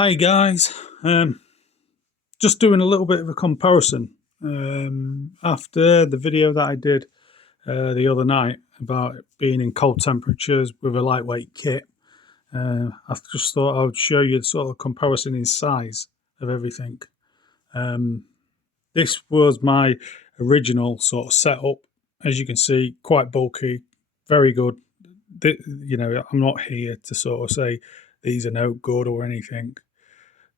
Hi guys, just doing a little bit of a comparison after the video that I did the other night about being in cold temperatures with a lightweight kit. I just thought I would show you the sort of comparison in size of everything. This was my original sort of setup. As you can see, quite bulky, very good. I'm not here to sort of say these are no good or anything,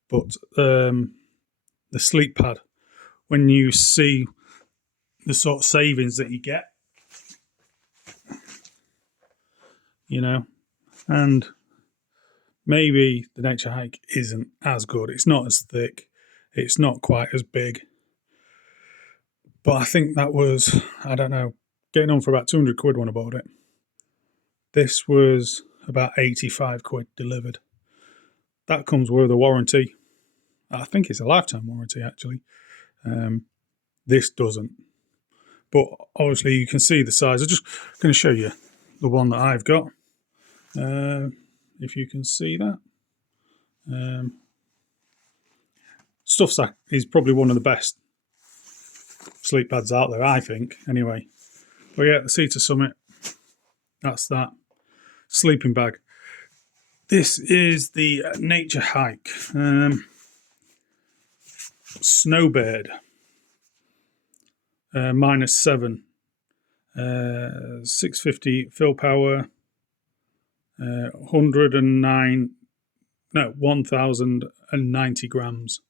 but the sleep pad, when you see the sort of savings that you get, and maybe the Nature Hike isn't as good. It's not as thick. It's not quite as big. But I think that was, I don't know, getting on for about 200 quid when I bought it. This was about 85 quid delivered. That comes with a warranty. I think it's a lifetime warranty, actually. This doesn't. But obviously you can see the size. I'm just going to show you the one that I've got. If you can see that. Stuffsack is probably one of the best sleep pads out there, I think, anyway. But yeah, the Sea to Summit, that's that. Sleeping bag. This is the Nature Hike Snowbird -7, 650 fill power, 1090 grams.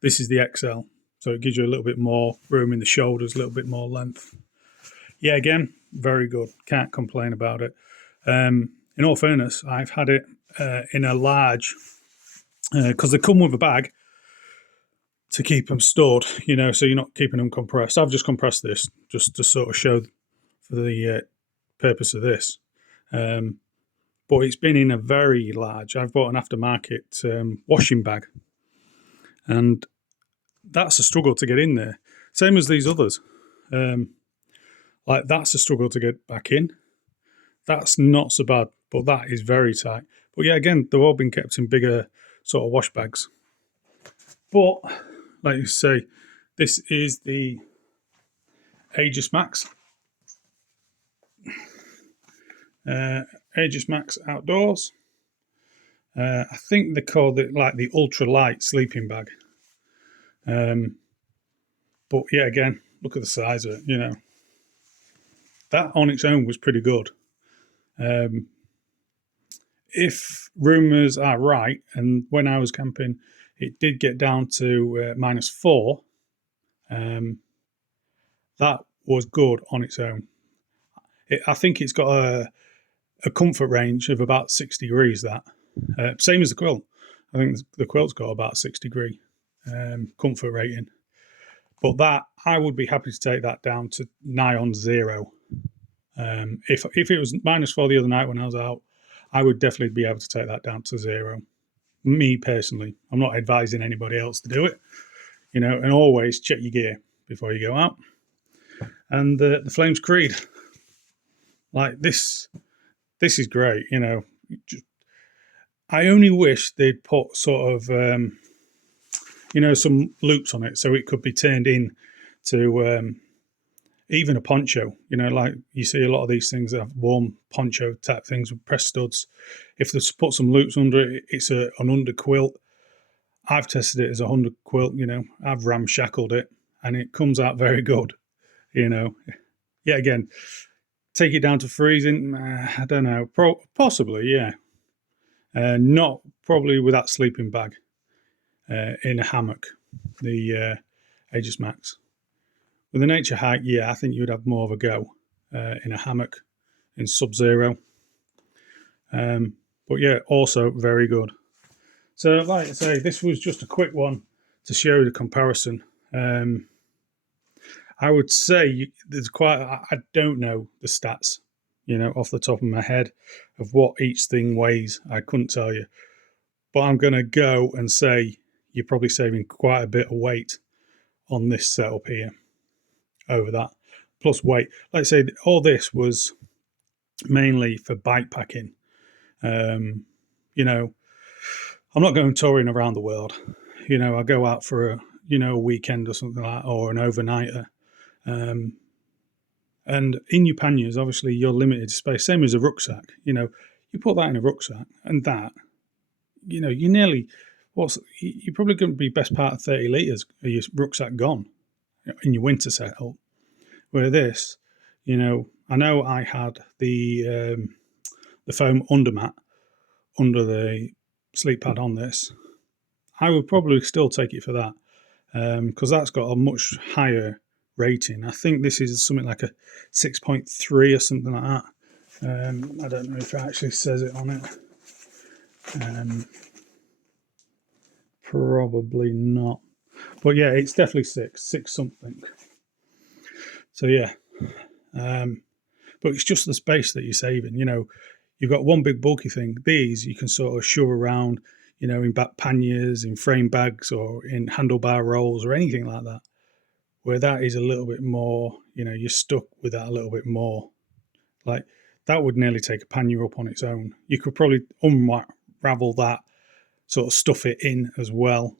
This is the XL, so it gives you a little bit more room in the shoulders, a little bit more length. Yeah, again, very good. Can't complain about it. In all fairness, I've had it in a large, because they come with a bag to keep them stored, so you're not keeping them compressed. I've just compressed this just to sort of show for the purpose of this. But it's been in a very large, I've bought an aftermarket washing bag, and that's a struggle to get in there. Same as these others. Like that's a struggle to get back in. That's not so bad, but that is very tight. But yeah, again, they've all been kept in bigger sort of wash bags. But like you say, this is the Aegis Max. Aegis Max Outdoors. I think they called it like the ultralight sleeping bag. But yeah, again, look at the size of it, That on its own was pretty good. If rumours are right, and when I was camping, it did get down to -4, that was good on its own. I think it's got a comfort range of about 6 degrees, that. Same as the quilt. I think the quilt's got about 6 degree comfort rating. But that, I would be happy to take that down to nigh on 0. If it was -4 the other night when I was out, I would definitely be able to take that down to 0. Me personally, I'm not advising anybody else to do it, and always check your gear before you go out. And the Flames Creed, like this is great, I only wish they'd put sort of, some loops on it so it could be turned in to even a poncho, like you see a lot of these things that have warm poncho type things with press studs. If they put some loops under it, it's an under quilt. I've tested it as a under quilt, I've ramshackled it and it comes out very good, Yeah, again, take it down to freezing, I don't know, possibly, yeah. Not probably with that sleeping bag in a hammock, the Aegis Max. With the Nature Hike, yeah, I think you would have more of a go in a hammock in sub-zero. But yeah, also very good. So like I say, this was just a quick one to show the comparison. I would say there's I don't know the stats, off the top of my head of what each thing weighs. I couldn't tell you. But I'm going to go and say you're probably saving quite a bit of weight on this setup here over that. Plus weight. Like I say, all this was mainly for bike packing. I'm not going touring around the world. I go out for a weekend or something like that, or an overnighter. And in your panniers, obviously, you're limited to space. Same as a rucksack. You put that in a rucksack, and that, you nearly you're probably going to be best part of 30 litres of your rucksack gone in your winter setup. Where this, I know I had the foam undermat under the sleep pad on this. I would probably still take it for that because that's got a much higher rating. I think this is something like a 6.3 or something like that. I don't know if it actually says it on it. Probably not. But yeah, it's definitely six something. So yeah. But it's just the space that you're saving. You've got one big bulky thing. These you can sort of shove around, in back panniers, in frame bags, or in handlebar rolls, or anything like that. Where that is a little bit more, you're stuck with that a little bit more. Like that would nearly take a pannier up on its own. You could probably unravel that, sort of stuff it in as well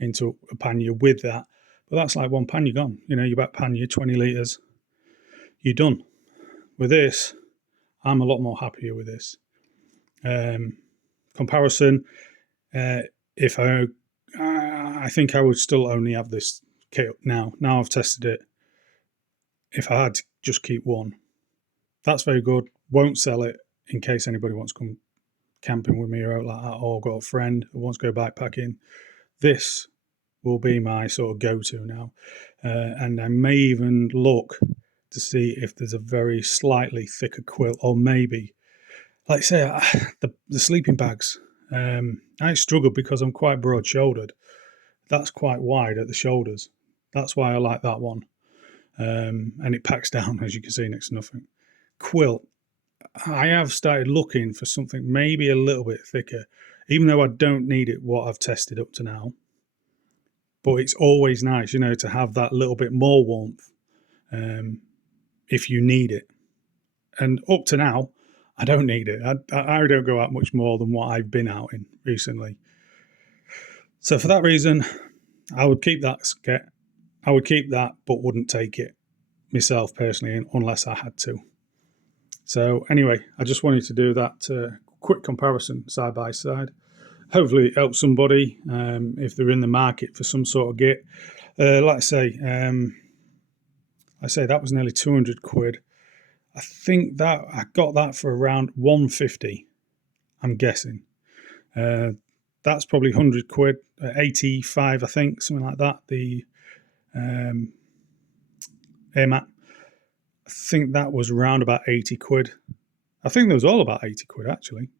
into a pannier with that. But that's like one pannier gone. Your back pannier, 20 litres, you're done. With this, I'm a lot more happier with this. Comparison, if I think I would still only have this kit now. Now I've tested it. If I had to just keep one, that's very good. Won't sell it in case anybody wants to come camping with me or out like that, or got a friend who wants to go backpacking. This will be my sort of go-to now. And I may even look to see if there's a very slightly thicker quilt, or maybe, like say, the sleeping bags. I struggle because I'm quite broad-shouldered. That's quite wide at the shoulders. That's why I like that one. And it packs down, as you can see, next to nothing. Quilt. I have started looking for something maybe a little bit thicker, even though I don't need it, what I've tested up to now. But it's always nice, to have that little bit more warmth if you need it. And up to now, I don't need it. I don't go out much more than what I've been out in recently. So for that reason, I would keep that sketch. I would keep that, but wouldn't take it myself personally unless I had to. So anyway, I just wanted to do that quick comparison side by side. Hopefully it helps somebody if they're in the market for some sort of kit. Like I say, that was nearly 200 quid. I think that I got that for around 150, I'm guessing. That's probably 100 quid, 85, I think, something like that. The AirMat, I think that was around about 80 quid. I think it was all about 80 quid, actually.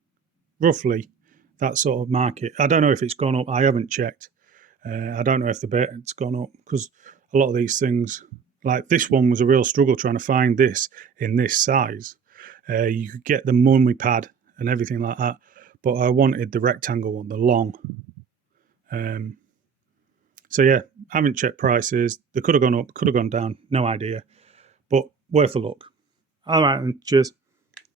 Roughly, that sort of market. I don't know if it's gone up. I haven't checked. I don't know if the bet's gone up, because a lot of these things, like this one was a real struggle trying to find this in this size. You could get the mummy pad and everything like that, but I wanted the rectangle one, the long. So yeah, I haven't checked prices. They could have gone up, could have gone down, no idea, but worth a look. All right, and cheers.